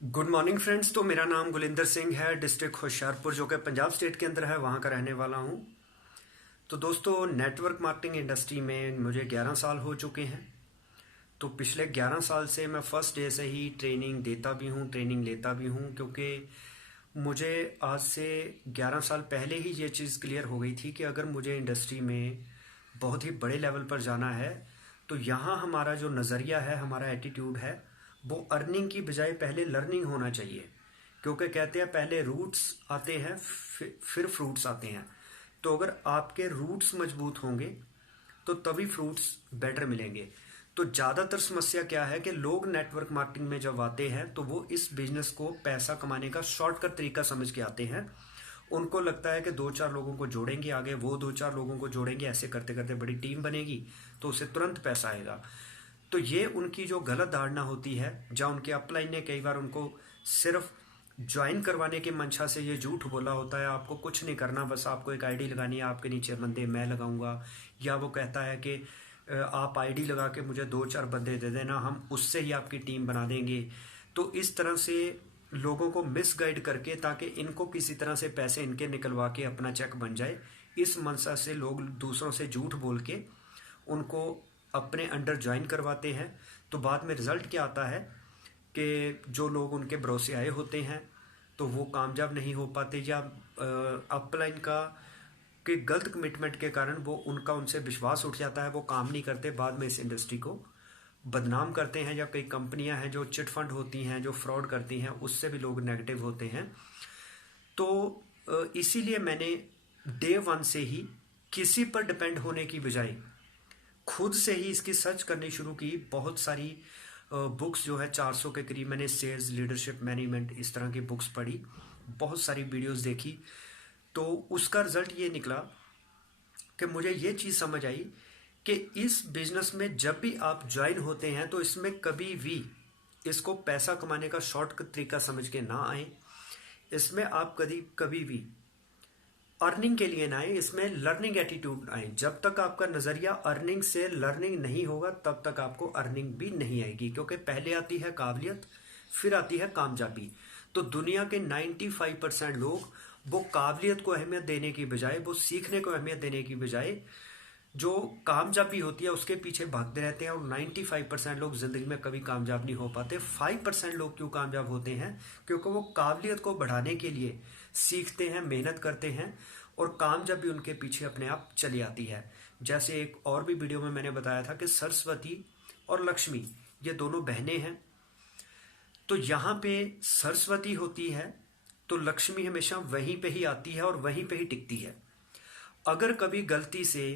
Good morning friends. तो मेरा नाम गुलिंदर सिंह है, डिस्ट्रिक्ट होशियारपुर जो कि पंजाब स्टेट के अंदर है, वहाँ का रहने वाला हूँ। तो दोस्तों, नेटवर्क मार्केटिंग इंडस्ट्री में मुझे 11 साल हो चुके हैं। तो पिछले 11 साल से मैं फर्स्ट डे से ही ट्रेनिंग देता भी हूँ, ट्रेनिंग लेता भी हूँ, क्योंकि मुझे आज से 11 साल पहले ही ये चीज़ क्लियर हो गई थी कि अगर मुझे इंडस्ट्री में बहुत ही बड़े लेवल पर जाना है तो यहाँ हमारा जो नज़रिया है, हमारा एटीट्यूड है, वो अर्निंग की बजाय पहले लर्निंग होना चाहिए। क्योंकि कहते हैं पहले रूट्स आते हैं फिर फ्रूट्स आते हैं। तो अगर आपके रूट्स मजबूत होंगे तो तभी फ्रूट्स बेटर मिलेंगे। तो ज़्यादातर समस्या क्या है कि लोग नेटवर्क मार्केटिंग में जब आते हैं तो वो इस बिजनेस को पैसा कमाने का शॉर्टकट तरीका समझ के आते हैं। उनको लगता है कि दो चार लोगों को जोड़ेंगे, आगे वो दो चार लोगों को जोड़ेंगे, ऐसे करते करते बड़ी टीम बनेगी तो उसे तुरंत पैसा आएगा। तो ये उनकी जो गलत धारणा होती है, जहाँ उनके अपलाइन ने कई बार उनको सिर्फ ज्वाइन करवाने की मंशा से ये झूठ बोला होता है, आपको कुछ नहीं करना, बस आपको एक आईडी लगानी है, आपके नीचे बंदे मैं लगाऊंगा। या वो कहता है कि आप आईडी लगा के मुझे दो चार बंदे दे देना, हम उससे ही आपकी टीम बना देंगे। तो इस तरह से लोगों को मिसगाइड करके, ताकि इनको किसी तरह से पैसे इनके निकलवा के अपना चेक बन जाए, इस मंशा से लोग दूसरों से झूठ बोल के उनको अपने अंडर ज्वाइन करवाते हैं। तो बाद में रिजल्ट क्या आता है कि जो लोग उनके भरोसे आए होते हैं तो वो कामयाब नहीं हो पाते, या अपलाइन का के गलत कमिटमेंट के कारण वो उनसे विश्वास उठ जाता है, वो काम नहीं करते, बाद में इस इंडस्ट्री को बदनाम करते हैं। या कई कंपनियां हैं जो चिट फंड होती हैं, जो फ्रॉड करती हैं, उससे भी लोग नेगेटिव होते हैं। तो इसीलिए मैंने डे वन से ही किसी पर डिपेंड होने की बजाय खुद से ही इसकी सर्च करनी शुरू की। बहुत सारी बुक्स जो है 400 के करीब मैंने सेल्स, लीडरशिप, मैनेजमेंट, इस तरह की बुक्स पढ़ी, बहुत सारी वीडियोस देखी। तो उसका रिजल्ट ये निकला कि मुझे ये चीज़ समझ आई कि इस बिजनेस में जब भी आप ज्वाइन होते हैं तो इसमें कभी भी इसको पैसा कमाने का शॉर्टकट तरीका समझ के ना आए। इसमें आप कभी भी अर्निंग के लिए ना आए, इसमें लर्निंग एटीट्यूड आए। जब तक आपका नज़रिया अर्निंग से लर्निंग नहीं होगा तब तक आपको अर्निंग भी नहीं आएगी, क्योंकि पहले आती है काबिलियत, फिर आती है कामयाबी। तो दुनिया के 95% लोग वो काबिलियत को अहमियत देने की बजाय, वो सीखने को अहमियत देने की बजाय, जो कामयाबी होती है उसके पीछे भागते रहते हैं। और 95% लोग जिंदगी में कभी कामयाब नहीं हो पाते। 5% लोग क्यों कामयाब होते हैं? क्योंकि वो काबिलियत को बढ़ाने के लिए सीखते हैं, मेहनत करते हैं, और कामयाबी उनके पीछे अपने आप चली आती है। जैसे एक और भी वीडियो में मैंने बताया था कि सरस्वती और लक्ष्मी ये दोनों बहनें हैं। तो यहाँ पे सरस्वती होती है तो लक्ष्मी हमेशा वहीं पे ही आती है और वहीं पे ही टिकती है। अगर कभी गलती से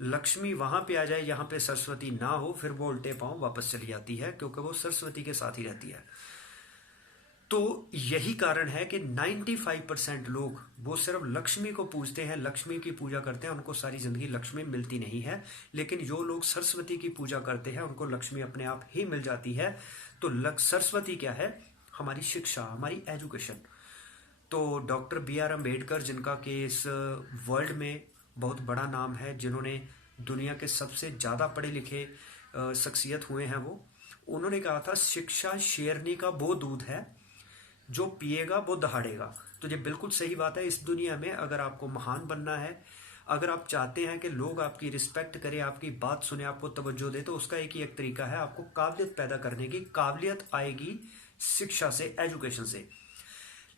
लक्ष्मी वहां पे आ जाए, यहाँ पे सरस्वती ना हो, फिर वो उल्टे पांव वापस चली जाती है, क्योंकि वो सरस्वती के साथ ही रहती है। तो यही कारण है कि 95% लोग वो सिर्फ लक्ष्मी को पूजते हैं, लक्ष्मी की पूजा करते हैं, उनको सारी जिंदगी लक्ष्मी मिलती नहीं है। लेकिन जो लोग सरस्वती की पूजा करते हैं उनको लक्ष्मी अपने आप ही मिल जाती है। तो सरस्वती क्या है? हमारी शिक्षा, हमारी एजुकेशन। तो डॉक्टर B.R. अम्बेडकर, जिनका कि इस वर्ल्ड में बहुत बड़ा नाम है, जिन्होंने दुनिया के सबसे ज़्यादा पढ़े लिखे शख्सियत हुए हैं, वो उन्होंने कहा था शिक्षा शेरनी का वो दूध है जो पिएगा वो दहाड़ेगा। तो ये बिल्कुल सही बात है। इस दुनिया में अगर आपको महान बनना है, अगर आप चाहते हैं कि लोग आपकी रिस्पेक्ट करें, आपकी बात सुने, आपको तवज्जो दे, तो उसका एक ही एक तरीका है, आपको काबिलियत पैदा करने की। काबिलियत आएगी शिक्षा से, एजुकेशन से।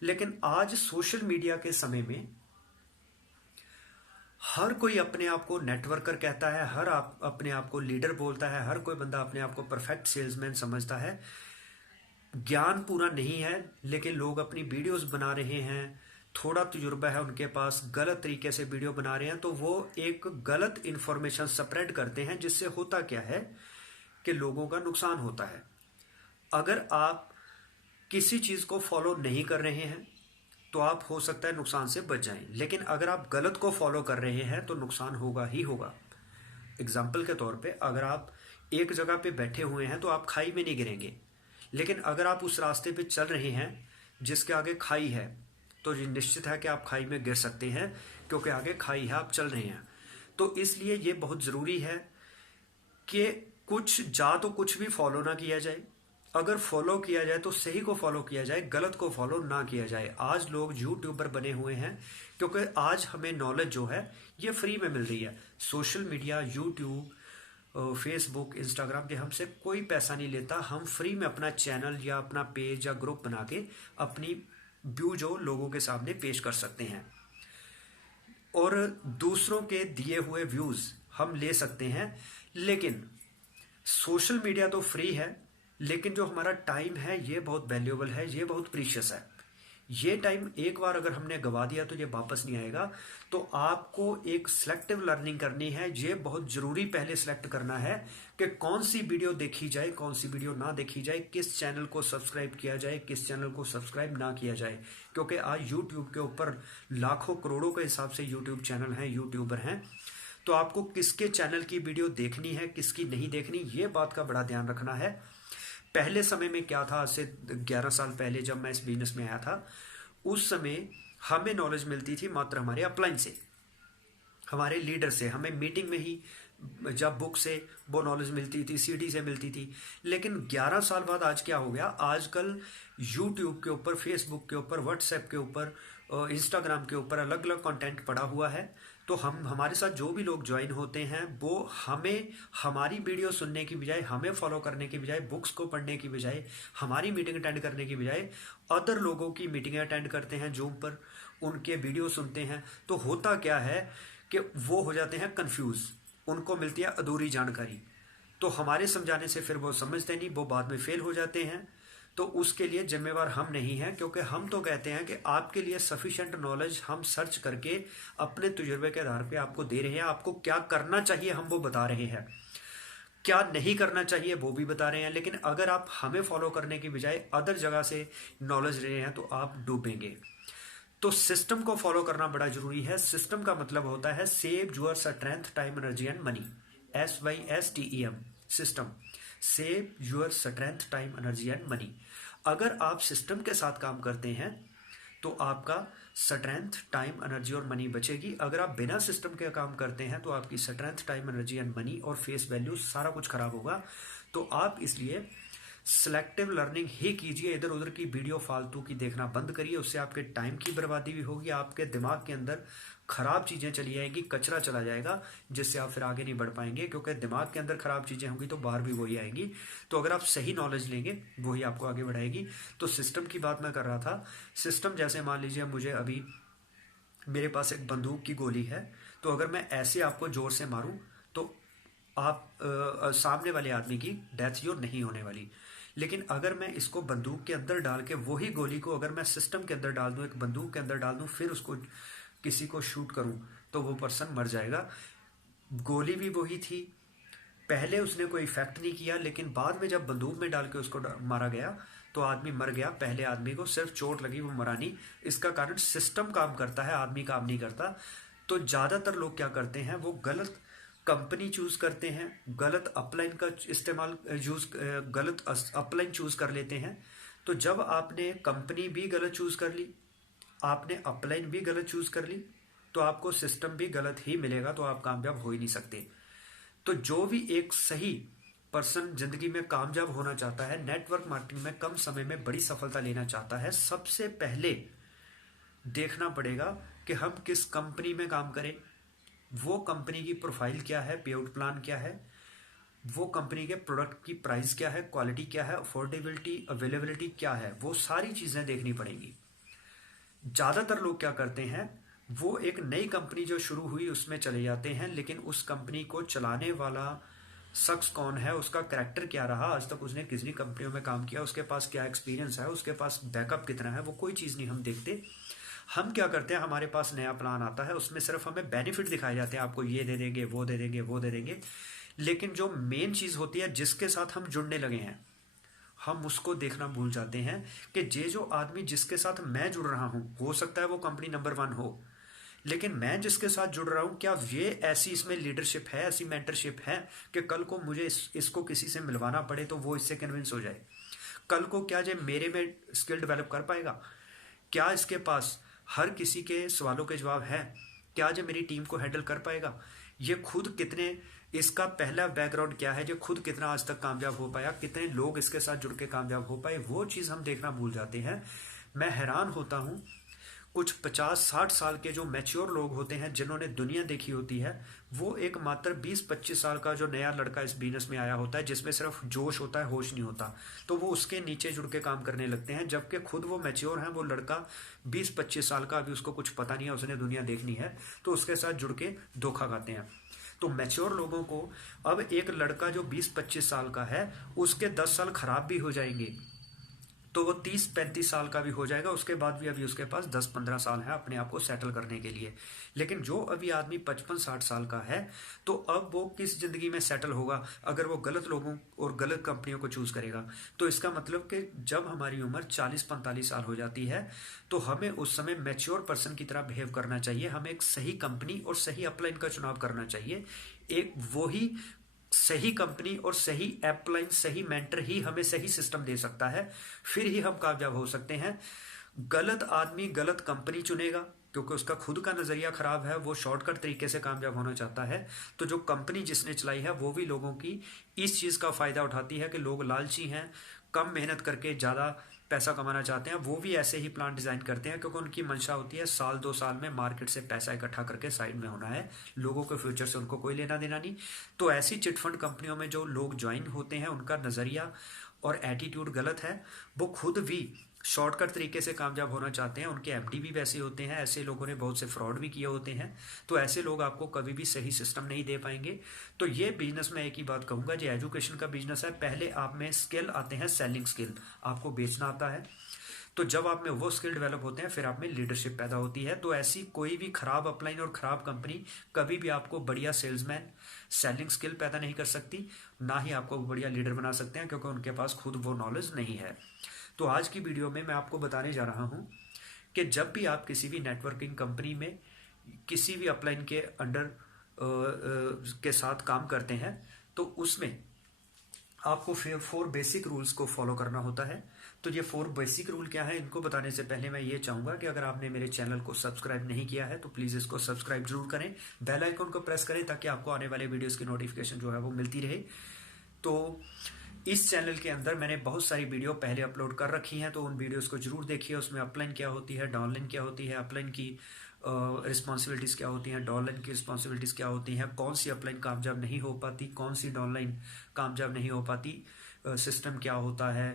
लेकिन आज सोशल मीडिया के समय में हर कोई अपने आप को नेटवर्कर कहता है, हर अपने आप को लीडर बोलता है, हर कोई बंदा अपने आप को परफेक्ट सेल्समैन समझता है। ज्ञान पूरा नहीं है, लेकिन लोग अपनी वीडियोस बना रहे हैं, थोड़ा तजुर्बा है उनके पास, गलत तरीके से वीडियो बना रहे हैं, तो वो एक गलत इंफॉर्मेशन स्प्रेड करते हैं, जिससे होता क्या है कि लोगों का नुकसान होता है। अगर आप किसी चीज़ को फॉलो नहीं कर रहे हैं तो आप हो सकता है नुकसान से बच जाएं, लेकिन अगर आप गलत को फॉलो कर रहे हैं तो नुकसान होगा ही होगा। एग्जाम्पल के तौर पे, अगर आप एक जगह पे बैठे हुए हैं तो आप खाई में नहीं गिरेंगे, लेकिन अगर आप उस रास्ते पे चल रहे हैं जिसके आगे खाई है तो ये निश्चित है कि आप खाई में गिर सकते हैं, क्योंकि आगे खाई है, आप चल रहे हैं। तो इसलिए ये बहुत ज़रूरी है कि कुछ भी फॉलो ना किया जाए, अगर फॉलो किया जाए तो सही को फॉलो किया जाए, गलत को फॉलो ना किया जाए। आज लोग यूट्यूबर बने हुए हैं क्योंकि आज हमें नॉलेज जो है ये फ्री में मिल रही है। Social media, YouTube, Facebook, Instagram के हमसे कोई पैसा नहीं लेता। हम फ्री में अपना चैनल या अपना पेज या ग्रुप बना के अपनी व्यू जो लोगों के सामने पेश कर सकते हैं और दूसरों के दिए हुए व्यूज हम ले सकते हैं। लेकिन सोशल मीडिया तो फ्री है, लेकिन जो हमारा टाइम है ये बहुत वैल्यूएबल है, ये बहुत प्रीशियस है। ये टाइम एक बार अगर हमने गवा दिया तो ये वापस नहीं आएगा। तो आपको एक सिलेक्टिव लर्निंग करनी है। ये बहुत जरूरी पहले सिलेक्ट करना है कि कौन सी वीडियो देखी जाए, कौन सी वीडियो ना देखी जाए, किस चैनल को सब्सक्राइब किया जाए, किस चैनल को सब्सक्राइब ना किया जाए। क्योंकि आज यूट्यूब के ऊपर लाखों करोड़ों के हिसाब से यूट्यूब चैनल हैं, यूट्यूबर हैं। तो आपको किसके चैनल की वीडियो देखनी है, किसकी नहीं देखनी, ये बात का बड़ा ध्यान रखना है। पहले समय में क्या था, आज से 11 साल पहले जब मैं इस बिजनेस में आया था, उस समय हमें नॉलेज मिलती थी मात्र हमारे अपलाइन से, हमारे लीडर से। हमें मीटिंग में ही जब बुक से वो नॉलेज मिलती थी, सीडी से मिलती थी। लेकिन 11 साल बाद आज क्या हो गया, आजकल यूट्यूब के ऊपर, फेसबुक के ऊपर, व्हाट्सएप के ऊपर, इंस्टाग्राम के ऊपर अलग अलग कंटेंट पड़ा हुआ है। तो हम, हमारे साथ जो भी लोग ज्वाइन होते हैं वो हमें, हमारी वीडियो सुनने की बजाय, हमें फॉलो करने की बजाय, बुक्स को पढ़ने की बजाय, हमारी मीटिंग अटेंड करने की बजाय अदर लोगों की मीटिंग अटेंड करते हैं जूम पर, उनके वीडियो सुनते हैं। तो होता क्या है कि वो हो जाते हैं कंफ्यूज, उनको मिलती है अधूरी जानकारी। तो हमारे समझाने से फिर वो समझते नहीं, वो बाद में फेल हो जाते हैं। तो उसके लिए जिम्मेवार हम नहीं हैं, क्योंकि हम तो कहते हैं कि आपके लिए सफिशिएंट नॉलेज हम सर्च करके अपने तजुर्बे के आधार पे आपको दे रहे हैं। आपको क्या करना चाहिए हम वो बता रहे हैं, क्या नहीं करना चाहिए वो भी बता रहे हैं। लेकिन अगर आप हमें फॉलो करने की बजाय अदर जगह से नॉलेज ले रहे हैं तो आप डूबेंगे। तो सिस्टम को फॉलो करना बड़ा जरूरी है। सिस्टम का मतलब होता है save your strength, time, energy and money. SYSTEM, system. Save your strength, time, energy and money. अगर आप सिस्टम के साथ काम करते हैं तो आपका स्ट्रेंथ, टाइम, एनर्जी और मनी बचेगी। अगर आप बिना सिस्टम के काम करते हैं तो आपकी strength, time, energy and money और फेस वैल्यू सारा कुछ खराब होगा। तो आप इसलिए सिलेक्टिव लर्निंग ही कीजिए। इधर उधर की वीडियो फालतू की देखना बंद करिए, उससे आपके टाइम की बर्बादी भी होगी, आपके दिमाग के अंदर खराब चीजें चली जाएंगी, कचरा चला जाएगा, जिससे आप फिर आगे नहीं बढ़ पाएंगे। क्योंकि दिमाग के अंदर खराब चीजें होंगी तो बाहर भी वही आएंगी। तो अगर आप सही नॉलेज लेंगे वही आपको आगे बढ़ाएगी। तो सिस्टम की बात मैं कर रहा था। सिस्टम जैसे मान लीजिए मुझे अभी, मेरे पास एक बंदूक की गोली है, तो अगर मैं ऐसे आपको जोर से मारूं तो आप सामने वाले आदमी की डेथ जो नहीं होने वाली। लेकिन अगर मैं इसको बंदूक के अंदर डाल के वही गोली को अगर मैं सिस्टम के अंदर डाल दूं, एक बंदूक के अंदर डाल दूं, फिर उसको किसी को शूट करूं तो वो पर्सन मर जाएगा। गोली भी वही थी, पहले उसने कोई इफेक्ट नहीं किया, लेकिन बाद में जब बंदूक में डाल के उसको मारा गया तो आदमी मर गया। पहले आदमी को सिर्फ चोट लगी, वो मरा नहीं। इसका कारण सिस्टम काम करता है, आदमी काम नहीं करता। तो ज्यादातर लोग क्या करते हैं, वो गलत कंपनी चूज करते हैं, गलत अपलाइन का इस्तेमाल गलत अपलाइन चूज कर लेते हैं। तो जब आपने कंपनी भी गलत चूज कर ली, आपने अपलाइन भी गलत चूज कर ली, तो आपको सिस्टम भी गलत ही मिलेगा, तो आप कामयाब हो ही नहीं सकते। तो जो भी एक सही पर्सन जिंदगी में कामयाब होना चाहता है, नेटवर्क मार्केटिंग में कम समय में बड़ी सफलता लेना चाहता है, सबसे पहले देखना पड़ेगा कि हम किस कंपनी में काम करें, वो कंपनी की प्रोफाइल क्या है, पे आउट प्लान क्या है, वो कंपनी के प्रोडक्ट की प्राइस क्या है, क्वालिटी क्या है, अफोर्डेबिलिटी, अवेलेबिलिटी क्या है, वो सारी चीजें देखनी पड़ेंगी। ज्यादातर लोग क्या करते हैं, वो एक नई कंपनी जो शुरू हुई उसमें चले जाते हैं, लेकिन उस कंपनी को चलाने वाला शख्स कौन है, उसका कैरेक्टर क्या रहा, आज तक उसने कितनी कंपनियों में काम किया, उसके पास क्या एक्सपीरियंस है, उसके पास बैकअप कितना है, वो कोई चीज़ नहीं हम देखते। हम क्या करते हैं, हमारे पास नया प्लान आता है, उसमें सिर्फ हमें बेनिफिट दिखाए जाते हैं, आपको ये दे देंगे, वो दे देंगे, वो दे देंगे। लेकिन जो मेन चीज़ होती है, जिसके साथ हम जुड़ने लगे हैं, हम उसको देखना भूल जाते हैं कि ये जो आदमी जिसके साथ मैं जुड़ रहा हूं, हो सकता है वो कंपनी नंबर 1 हो, लेकिन मैं जिसके साथ जुड़ रहा हूं, क्या ये ऐसी इसमें लीडरशिप है, ऐसी मेंटरशिप है कि कल को मुझे इसको किसी से मिलवाना पड़े तो वो इससे कन्विंस हो जाए। कल को क्या ये मेरे में स्किल डेवलप कर पाएगा, क्या इसके पास हर किसी के सवालों के जवाब है, क्या ये मेरी टीम को हैंडल कर पाएगा, ये खुद कितने इसका पहला बैकग्राउंड क्या है, जो खुद कितना आज तक कामयाब हो पाया, कितने लोग इसके साथ जुड़ के कामयाब हो पाए, वो चीज़ हम देखना भूल जाते हैं। मैं हैरान होता हूँ, कुछ 50-60 साल के जो मैच्योर लोग होते हैं, जिन्होंने दुनिया देखी होती है, वो एक मात्र 20-25 साल का जो नया लड़का इस बिजनेस में आया होता है, जिसमें सिर्फ जोश होता है, होश नहीं होता, तो वो उसके नीचे जुड़ के काम करने लगते हैं, जबकि खुद वो मैच्योर हैं। वो लड़का 20-25 साल का, अभी उसको कुछ पता नहीं है, उसने दुनिया देखनी है, तो उसके साथ जुड़ के धोखा खाते हैं। तो मैच्योर लोगों को, अब एक लड़का जो 20-25 साल का है, उसके 10 साल खराब भी हो जाएंगे, तो वो 30-35 साल का भी हो जाएगा, उसके बाद भी अभी उसके पास 10-15 साल है अपने आप को सेटल करने के लिए। लेकिन जो अभी आदमी 55-60 साल का है, तो अब वो किस जिंदगी में सेटल होगा अगर वो गलत लोगों और गलत कंपनियों को चूज करेगा। तो इसका मतलब कि जब हमारी उम्र 40-45 साल हो जाती है, तो हमें उस समय मैच्योर पर्सन की तरह बिहेव करना चाहिए। हमें एक सही कंपनी और सही अपलाइन का चुनाव करना चाहिए। एक वही सही कंपनी और सही अपलाइन, सही मेंटर ही हमें सही सिस्टम दे सकता है, फिर ही हम कामयाब हो सकते हैं। गलत आदमी गलत कंपनी चुनेगा क्योंकि उसका खुद का नजरिया खराब है, वो शॉर्टकट तरीके से कामयाब होना चाहता है। तो जो कंपनी जिसने चलाई है, वो भी लोगों की इस चीज का फायदा उठाती है कि लोग लालची हैं, कम मेहनत करके ज्यादा पैसा कमाना चाहते हैं। वो भी ऐसे ही प्लान डिजाइन करते हैं क्योंकि उनकी मंशा होती है साल 2 साल में मार्केट से पैसा इकट्ठा करके साइड में होना है, लोगों के फ्यूचर से उनको कोई लेना देना नहीं। तो ऐसी चिटफंड कंपनियों में जो लोग ज्वाइन होते हैं, उनका नजरिया और एटीट्यूड गलत है। वो खुद भी शॉर्टकट तरीके से कामयाब होना चाहते हैं, उनके एमडी भी वैसे होते हैं, ऐसे लोगों ने बहुत से फ्रॉड भी किए होते हैं। तो ऐसे लोग आपको कभी भी सही सिस्टम नहीं दे पाएंगे। तो ये बिजनेस में एक ही बात कहूंगा, जो एजुकेशन का बिजनेस है, पहले आप में स्किल आते हैं, सेलिंग स्किल, आपको बेचना आता है। तो जब आप में वो स्किल डेवलप होते हैं, फिर आप में लीडरशिप पैदा होती है। तो ऐसी कोई भी खराब अपलाइन और खराब कंपनी कभी भी आपको बढ़िया सेल्समैन, सेलिंग स्किल पैदा नहीं कर सकती, ना ही आपको बढ़िया लीडर बना सकते हैं, क्योंकि उनके पास खुद वो नॉलेज नहीं है। तो आज की वीडियो में मैं आपको बताने जा रहा हूं कि जब भी आप किसी भी नेटवर्किंग कंपनी में किसी भी अपलाइन के अंडर के साथ काम करते हैं, तो उसमें आपको 4 बेसिक रूल्स को फॉलो करना होता है। तो ये 4 बेसिक रूल क्या है, इनको बताने से पहले मैं ये चाहूंगा कि अगर आपने मेरे चैनल को सब्सक्राइब नहीं किया है, तो प्लीज़ इसको सब्सक्राइब जरूर करें, बेल आइकन को प्रेस करें, ताकि आपको आने वाले वीडियोस की नोटिफिकेशन जो है वो मिलती रहे। तो इस चैनल के अंदर मैंने बहुत सारी वीडियो पहले अपलोड कर रखी हैं, तो उन वीडियोस को जरूर देखिए। उसमें अपलाइन क्या होती है, डाउनलाइन क्या होती है, अपलाइन की रिस्पॉन्सिबिलिटीज़ क्या होती हैं, डाउनलाइन की रिस्पॉन्सिबिलिटीज़ क्या होती हैं, कौन सी अपलाइन कामयाब नहीं हो पाती, कौन सी डाउनलाइन कामयाब नहीं हो पाती, सिस्टम क्या होता है,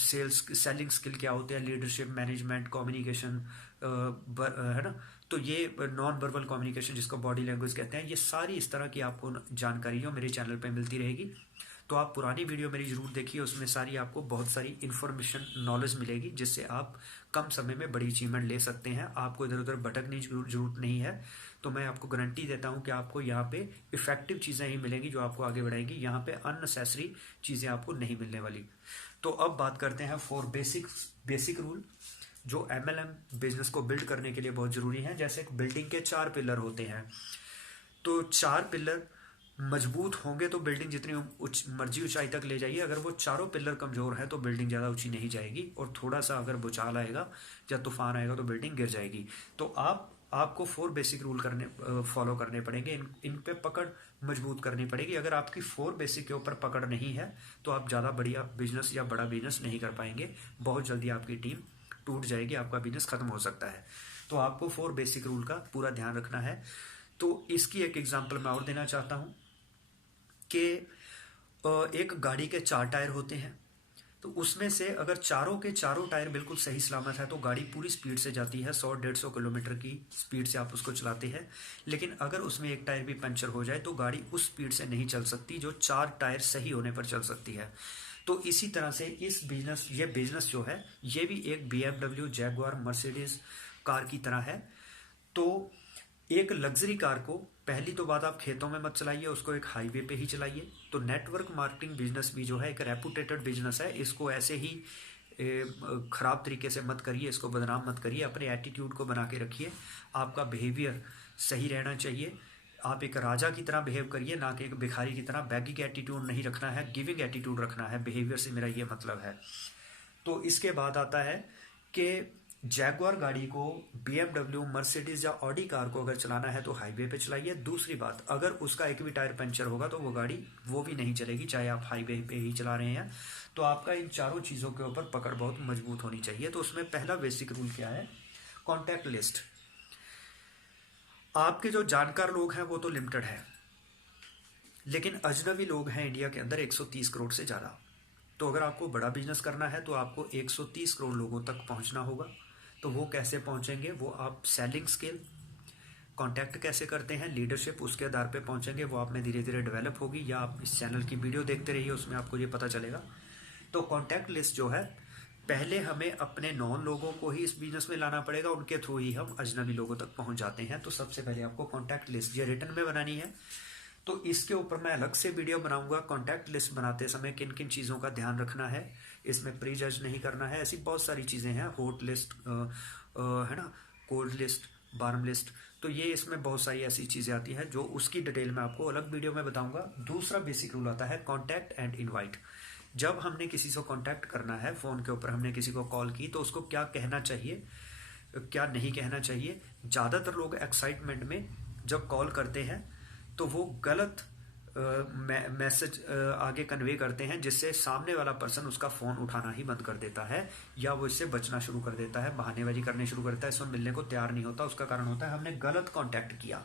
सेल्स सेलिंग स्किल क्या होते हैं, लीडरशिप, मैनेजमेंट, कम्युनिकेशन, है ना। तो ये नॉन वर्बल कम्युनिकेशन, जिसको बॉडी लैंग्वेज कहते हैं, ये सारी इस तरह की आपको जानकारी जो मेरे चैनल पे मिलती रहेगी। तो आप पुरानी वीडियो मेरी जरूर देखिए, उसमें सारी आपको बहुत सारी इन्फॉर्मेशन, नॉलेज मिलेगी, जिससे आप कम समय में बड़ी अचीवमेंट ले सकते हैं। आपको इधर उधर भटकने की जरूरत नहीं है। तो मैं आपको गारंटी देता हूं कि आपको यहाँ पे इफेक्टिव चीज़ें ही मिलेंगी जो आपको आगे बढ़ाएंगी। यहाँ पे अननेसेसरी चीज़ें आपको नहीं मिलने वाली। तो अब बात करते हैं 4 बेसिक रूल जो MLM बिजनेस को बिल्ड करने के लिए बहुत जरूरी है। जैसे बिल्डिंग के 4 पिलर होते हैं, तो 4 पिलर मजबूत होंगे तो बिल्डिंग जितनी मर्जी ऊंचाई तक ले जाइए। अगर वो चारों पिलर कमजोर है तो बिल्डिंग ज़्यादा ऊंची नहीं जाएगी, और थोड़ा सा अगर भूचाल आएगा या तूफान आएगा तो बिल्डिंग गिर जाएगी। तो आपको 4 बेसिक रूल फॉलो करने पड़ेंगे, इन पे पकड़ मजबूत करनी पड़ेगी। अगर आपकी 4 बेसिक के ऊपर पकड़ नहीं है, तो आप ज़्यादा बढ़िया बिजनेस या बड़ा बिजनेस नहीं कर पाएंगे। बहुत जल्दी आपकी टीम टूट जाएगी, आपका बिजनेस खत्म हो सकता है। तो आपको 4 बेसिक रूल का पूरा ध्यान रखना है। तो इसकी एक एग्जांपल मैं और देना चाहता हूं कि एक गाड़ी के 4 टायर होते हैं, तो उसमें से अगर चारों के चारों टायर बिल्कुल सही सलामत है, तो गाड़ी पूरी स्पीड से जाती है, 100-150 किलोमीटर की स्पीड से आप उसको चलाते हैं। लेकिन अगर उसमें एक टायर भी पंचर हो जाए, तो गाड़ी उस स्पीड से नहीं चल सकती जो 4 टायर सही होने पर चल सकती है। तो इसी तरह से ये बिजनेस जो है, ये भी एक BMW, जैगुआर, मर्सिडीज कार की तरह है। तो एक लग्जरी कार को पहली तो बात, आप खेतों में मत चलाइए, उसको एक हाईवे पे ही चलाइए। तो नेटवर्क मार्केटिंग बिजनेस भी जो है एक रेपुटेटेड बिजनेस है, इसको ऐसे ही खराब तरीके से मत करिए, इसको बदनाम मत करिए। अपने एटीट्यूड को बना के रखिए, आपका बिहेवियर सही रहना चाहिए। आप एक राजा की तरह बिहेव करिए, ना कि एक भिखारी की तरह। बैगिंग एटीट्यूड नहीं रखना है, गिविंग एटीट्यूड रखना है। बिहेवियर से मेरा ये मतलब है। तो इसके बाद आता है कि जैगुआर गाड़ी को, BMW, मर्सिडीज या ऑडी कार को अगर चलाना है तो हाईवे पे चलाइए। दूसरी बात, अगर उसका एक भी टायर पंचर होगा तो वो गाड़ी वो भी नहीं चलेगी, चाहे आप हाईवे पे ही चला रहे हैं। तो आपका इन चारों चीज़ों के ऊपर पकड़ बहुत मजबूत होनी चाहिए। तो उसमें पहला बेसिक रूल क्या है? Contact list. आपके जो जानकार लोग हैं वो तो लिमिटेड है, लेकिन अजनबी लोग हैं इंडिया के अंदर 130 करोड़ से ज़्यादा। तो अगर आपको बड़ा बिजनेस करना है तो आपको 130 करोड़ लोगों तक पहुंचना होगा। तो वो कैसे पहुंचेंगे? वो आप सेलिंग स्किल, कांटेक्ट कैसे करते हैं, लीडरशिप, उसके आधार पे पहुंचेंगे। वो आप में धीरे धीरे डेवलप होगी, या आप इस चैनल की वीडियो देखते रहिए, उसमें आपको ये पता चलेगा। तो कांटेक्ट लिस्ट जो है, पहले हमें अपने नॉन लोगों को ही इस बिजनेस में लाना पड़ेगा, उनके थ्रू ही हम अजनबी लोगों तक पहुंच जाते हैं। तो सबसे पहले आपको कॉन्टैक्ट लिस्ट ये रिटर्न में बनानी है। तो इसके ऊपर मैं अलग से वीडियो बनाऊंगा। कॉन्टैक्ट लिस्ट बनाते समय किन किन चीज़ों का ध्यान रखना है, इसमें प्री जज नहीं करना है, ऐसी बहुत सारी चीज़ें हैं। हॉट लिस्ट है ना, कोल्ड लिस्ट, वार्म लिस्ट, तो ये इसमें बहुत सारी ऐसी चीज़ें आती हैं जो उसकी डिटेल मैं आपको अलग वीडियो में बताऊंगा। दूसरा बेसिक रूल आता है कॉन्टैक्ट एंड इनवाइट। जब हमने किसी से कॉन्टैक्ट करना है, फ़ोन के ऊपर हमने किसी को कॉल की, तो उसको क्या कहना चाहिए, क्या नहीं कहना चाहिए। ज़्यादातर लोग एक्साइटमेंट में जब कॉल करते हैं तो वो गलत मैसेज आगे कन्वे करते हैं, जिससे सामने वाला पर्सन उसका फ़ोन उठाना ही बंद कर देता है, या वो इससे बचना शुरू कर देता है, बहानेबाजी करने शुरू करता है, इसमें मिलने को तैयार नहीं होता। उसका कारण होता है हमने गलत कॉन्टैक्ट किया।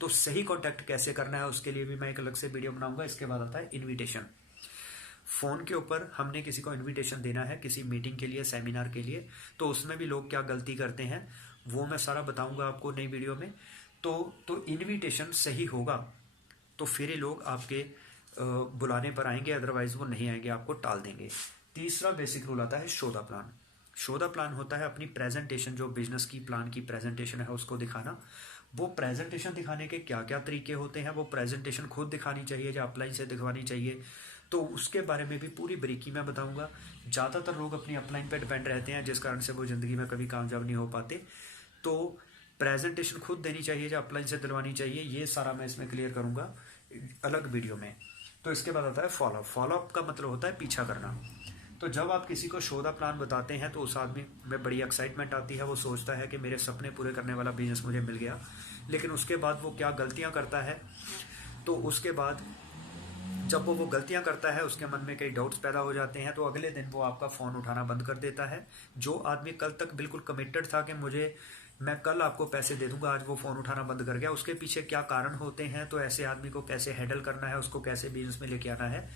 तो सही कॉन्टैक्ट कैसे करना है उसके लिए भी मैं एक अलग से वीडियो बनाऊंगा। इसके बाद आता है इन्विटेशन। फ़ोन के ऊपर हमने किसी को इनविटेशन देना है किसी मीटिंग के लिए, सेमिनार के लिए, तो उसमें भी लोग क्या गलती करते हैं वो मैं सारा बताऊंगा आपको नई वीडियो में। तो इनविटेशन सही होगा तो फिर ही लोग आपके बुलाने पर आएंगे, अदरवाइज वो नहीं आएंगे, आपको टाल देंगे। तीसरा बेसिक रूल आता है show the plan. Show the plan होता है अपनी प्रेजेंटेशन, जो बिजनेस की प्लान की प्रेजेंटेशन है उसको दिखाना। वो प्रेजेंटेशन दिखाने के क्या क्या तरीके होते हैं, वो प्रेजेंटेशन खुद दिखानी चाहिए या अपलाइन से दिखवानी चाहिए, तो उसके बारे में भी पूरी बारीकी मैं बताऊंगा। ज़्यादातर लोग अपनी अपलाइन पे डिपेंड रहते हैं, जिस कारण से वो ज़िंदगी में कभी कामयाब नहीं हो पाते। तो प्रेजेंटेशन खुद देनी चाहिए या अपलाइन से दिलवानी चाहिए, ये सारा मैं इसमें क्लियर करूंगा अलग वीडियो में। तो इसके बाद आता है फॉलोअप। फॉलोअप का मतलब होता है पीछा करना। तो जब आप किसी को शो द प्लान बताते हैं तो उस आदमी में बड़ी एक्साइटमेंट आती है, वो सोचता है कि मेरे सपने पूरे करने वाला बिजनेस मुझे मिल गया। लेकिन उसके बाद वो क्या गलतियां करता है, तो उसके बाद जब वो गलतियां करता है उसके मन में कई डाउट्स पैदा हो जाते हैं, तो अगले दिन वो आपका फ़ोन उठाना बंद कर देता है। जो आदमी कल तक बिल्कुल कमिटेड था कि मैं कल आपको पैसे दे दूंगा, आज वो फ़ोन उठाना बंद कर गया। उसके पीछे क्या कारण होते हैं, तो ऐसे आदमी को कैसे हैंडल करना है, उसको कैसे बिजनेस में लेके आना है,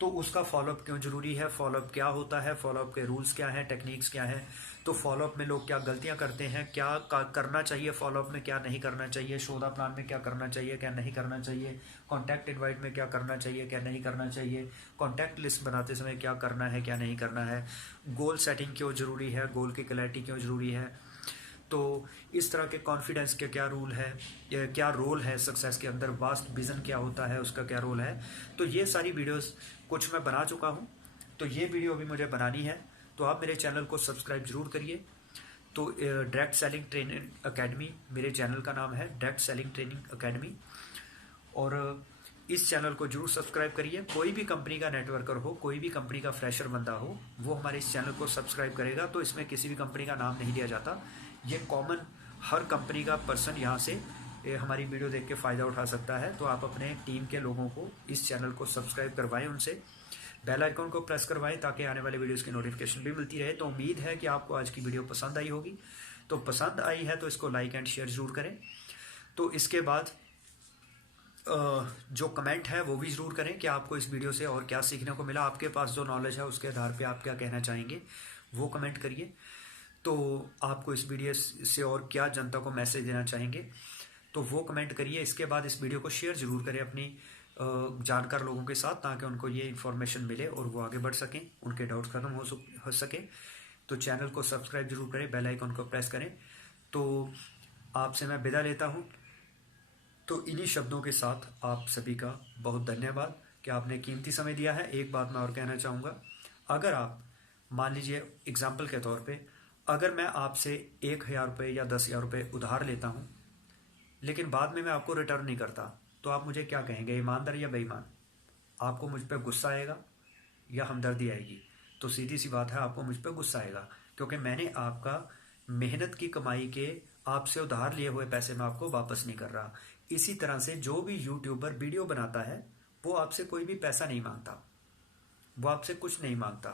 तो उसका फॉलोअप क्यों जरूरी है, फॉलोअप क्या होता है, फॉलोअप के रूल्स क्या हैं, टेक्निक्स क्या है। तो फॉलोअप में लोग क्या गलतियां करते हैं, क्या करना चाहिए फॉलोअप में, क्या नहीं करना चाहिए, शो द प्लान में क्या करना चाहिए, क्या नहीं करना चाहिए, कॉन्टैक्ट इनवाइट में क्या करना चाहिए, क्या नहीं करना चाहिए, कॉन्टैक्ट लिस्ट बनाते समय क्या करना है, क्या नहीं करना है, गोल सेटिंग क्यों जरूरी है, गोल की क्लैरिटी क्यों जरूरी है। तो इस तरह के कॉन्फिडेंस के क्या रूल है, क्या रोल है सक्सेस के अंदर, वास्ट विजन क्या होता है, उसका क्या रोल है। तो ये सारी वीडियोस कुछ मैं बना चुका हूँ, तो ये वीडियो अभी मुझे बनानी है। तो आप मेरे चैनल को सब्सक्राइब जरूर करिए। तो डायरेक्ट सेलिंग ट्रेनिंग अकेडमी मेरे चैनल का नाम है, डायरेक्ट सेलिंग ट्रेनिंग अकेडमी। और इस चैनल को जरूर सब्सक्राइब करिए। कोई भी कंपनी का नेटवर्कर हो, कोई भी कंपनी का फ्रेशर बंदा हो, वो हमारे इस चैनल को सब्सक्राइब करेगा। तो इसमें किसी भी कंपनी का नाम नहीं लिया जाता, ये कॉमन हर कंपनी का पर्सन यहाँ से हमारी वीडियो देख के फ़ायदा उठा सकता है। तो आप अपने टीम के लोगों को इस चैनल को सब्सक्राइब करवाएं, उनसे बेल आइकन को प्रेस करवाएं, ताकि आने वाले वीडियोस की नोटिफिकेशन भी मिलती रहे। तो उम्मीद है कि आपको आज की वीडियो पसंद आई होगी। तो पसंद आई है तो इसको लाइक एंड शेयर जरूर करें। तो इसके बाद जो कमेंट है वो भी ज़रूर करें कि आपको इस वीडियो से और क्या सीखने को मिला, आपके पास जो नॉलेज है उसके आधार पे आप क्या कहना चाहेंगे वो कमेंट करिए। तो आपको इस वीडियो से और क्या जनता को मैसेज देना चाहेंगे तो वो कमेंट करिए। इसके बाद इस वीडियो को शेयर जरूर करें अपनी जानकार लोगों के साथ, ताकि उनको ये इन्फॉर्मेशन मिले और वो आगे बढ़ सकें, उनके डाउट्स खत्म हो सके। तो चैनल को सब्सक्राइब जरूर करें, बेल आइकन को प्रेस करें। तो आपसे मैं विदा लेता हूँ। तो इन्हीं शब्दों के साथ आप सभी का बहुत धन्यवाद कि आपने कीमती समय दिया है। एक बात मैं और कहना चाहूँगा, अगर आप मान लीजिए एग्जाम्पल के तौर पे, अगर मैं आपसे 1,000 रुपये या 10,000 रुपये उधार लेता हूँ, लेकिन बाद में मैं आपको रिटर्न नहीं करता, तो आप मुझे क्या कहेंगे, ईमानदार या बेईमान? आपको मुझ पर गुस्सा आएगा या हमदर्दी आएगी? तो सीधी सी बात है, आपको मुझ पर गुस्सा आएगा, क्योंकि मैंने आपका मेहनत की कमाई के आपसे उधार लिए हुए पैसे मैं आपको वापस नहीं कर रहा। इसी तरह से जो भी यूट्यूबर वीडियो बनाता है वो आपसे कोई भी पैसा नहीं मांगता, वो आपसे कुछ नहीं मांगता।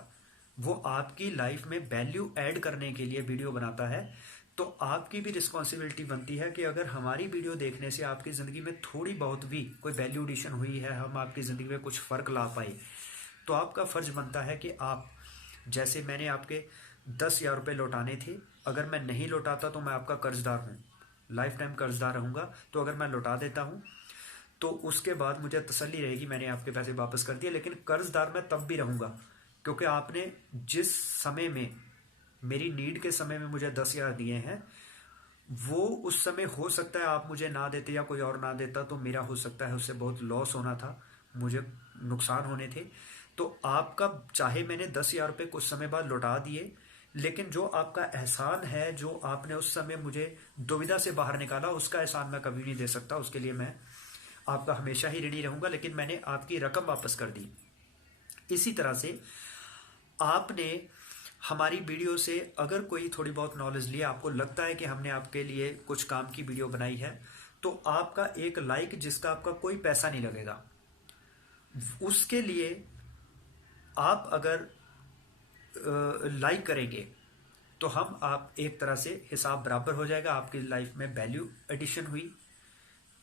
वो आपकी लाइफ में वैल्यू ऐड करने के लिए वीडियो बनाता है। तो आपकी भी रिस्पॉन्सिबिलिटी बनती है कि अगर हमारी वीडियो देखने से आपकी ज़िंदगी में थोड़ी बहुत भी कोई वैल्यू एडिशन हुई है, हम आपकी ज़िंदगी में कुछ फ़र्क ला पाए, तो आपका फ़र्ज बनता है कि आप, जैसे मैंने आपके 10,000 रुपये लौटाने थे, अगर मैं नहीं लौटाता तो मैं आपका कर्जदार हूँ, लाइफ टाइम कर्जदार रहूँगा। तो अगर मैं लौटा देता हूँ तो उसके बाद मुझे तसल्ली रहेगी मैंने आपके पैसे वापस कर दिए, लेकिन कर्जदार मैं तब भी रहूँगा क्योंकि आपने जिस समय में, मेरी नीड के समय में मुझे 10,000 दिए हैं, वो उस समय हो सकता है आप मुझे ना देते या कोई और ना देता तो मेरा हो सकता है उससे बहुत लॉस होना था, मुझे नुकसान होने थे। तो आपका, चाहे मैंने 10,000 रुपये कुछ समय बाद लौटा दिए, लेकिन जो आपका एहसान है, जो आपने उस समय मुझे दुविधा से बाहर निकाला, उसका एहसान मैं कभी नहीं दे सकता। उसके लिए मैं आपका हमेशा ही ऋणी रहूंगा, लेकिन मैंने आपकी रकम वापस कर दी। इसी तरह से आपने हमारी वीडियो से अगर कोई थोड़ी बहुत नॉलेज लिया, आपको लगता है कि हमने आपके लिए कुछ काम की वीडियो बनाई है, तो आपका एक लाइक, जिसका आपका कोई पैसा नहीं लगेगा, उसके लिए आप अगर लाइक करेंगे तो हम, आप एक तरह से हिसाब बराबर हो जाएगा, आपकी लाइफ में वैल्यू एडिशन हुई।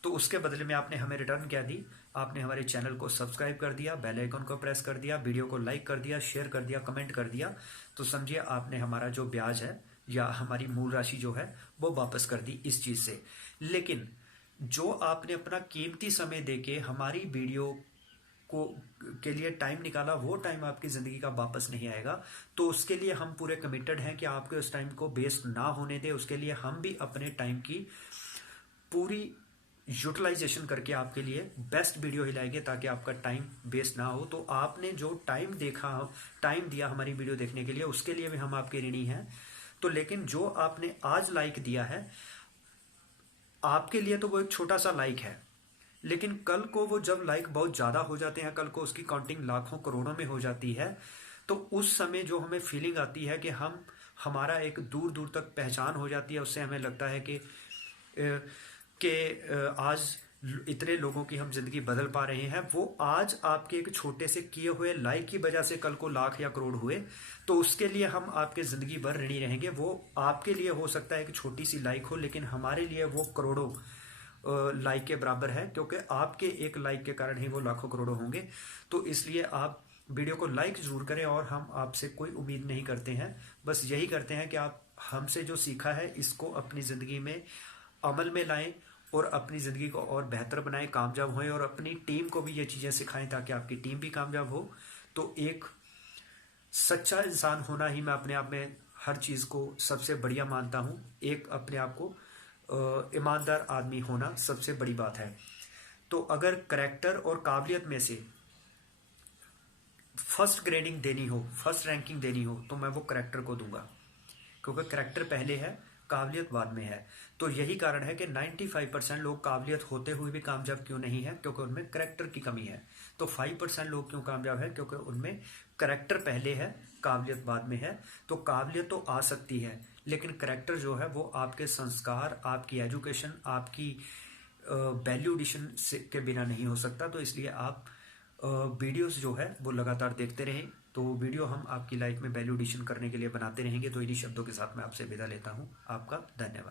तो उसके बदले में आपने हमें रिटर्न क्या दी, आपने हमारे चैनल को सब्सक्राइब कर दिया, बेल आइकन को प्रेस कर दिया, वीडियो को लाइक कर दिया, शेयर कर दिया, कमेंट कर दिया। तो समझिए आपने हमारा जो ब्याज है या हमारी मूल राशि जो है वो वापस कर दी इस चीज़ से। लेकिन जो आपने अपना कीमती समय देके हमारी वीडियो को के लिए टाइम निकाला, वो टाइम आपकी ज़िंदगी का वापस नहीं आएगा। तो उसके लिए हम पूरे कमिटेड हैं कि आपके उस टाइम को वेस्ट ना होने दे। उसके लिए हम भी अपने टाइम की पूरी यूटिलाइजेशन करके आपके लिए बेस्ट वीडियो ही लाएंगे ताकि आपका टाइम वेस्ट ना हो। तो आपने जो टाइम देखा, टाइम दिया हमारी वीडियो देखने के लिए, उसके लिए भी हम आपके ऋणी हैं। तो लेकिन जो आपने आज लाइक दिया है, आपके लिए तो वो एक छोटा सा लाइक है, लेकिन कल को वो जब लाइक बहुत ज़्यादा हो जाते हैं, कल को उसकी काउंटिंग लाखों करोड़ों में हो जाती है, तो उस समय जो हमें फीलिंग आती है कि हम, हमारा एक दूर दूर तक पहचान हो जाती है, उससे हमें लगता है कि आज इतने लोगों की हम जिंदगी बदल पा रहे हैं। वो आज आपके एक छोटे से किए हुए लाइक की वजह से कल को लाख या करोड़ हुए, तो उसके लिए हम आपके ज़िंदगी भर ऋणी रहेंगे। वो आपके लिए हो सकता है कि छोटी सी लाइक हो, लेकिन हमारे लिए वो करोड़ों लाइक के बराबर है, क्योंकि आपके एक लाइक के कारण ही वो लाखों करोड़ों होंगे। तो इसलिए आप वीडियो को लाइक ज़रूर करें, और हम आपसे कोई उम्मीद नहीं करते हैं, बस यही करते हैं कि आप हमसे जो सीखा है इसको अपनी ज़िंदगी में अमल में लाएं और अपनी ज़िंदगी को और बेहतर बनाएं, कामयाब होएं, और अपनी टीम को भी ये चीज़ें सिखाएं ताकि आपकी टीम भी कामयाब हो। तो एक सच्चा इंसान होना ही मैं अपने आप में हर चीज़ को सबसे बढ़िया मानता हूँ। एक अपने आप को ईमानदार आदमी होना सबसे बड़ी बात है। तो अगर करैक्टर और काबिलियत में से फर्स्ट ग्रेडिंग देनी हो, फर्स्ट रैंकिंग देनी हो, तो मैं वो करैक्टर को दूंगा, क्योंकि करैक्टर पहले है, काबिलियत बाद में है। तो यही कारण है कि 95% लोग काबिलियत होते हुए भी कामयाब क्यों नहीं है, क्योंकि उनमें करैक्टर की कमी है। तो 5% लोग क्यों कामयाब है, क्योंकि उनमें करैक्टर पहले है, काबिलियत बाद में है। तो काबिलियत तो आ सकती है, लेकिन करैक्टर जो है वो आपके संस्कार, आपकी एजुकेशन, आपकी वैल्यू एडिशन के बिना नहीं हो सकता। तो इसलिए आप वीडियोस जो है वो लगातार देखते रहें। तो वीडियो हम आपकी लाइफ में वैल्यू एडिशन करने के लिए बनाते रहेंगे। तो इन्हीं शब्दों के साथ मैं आपसे विदा लेता हूँ। आपका धन्यवाद।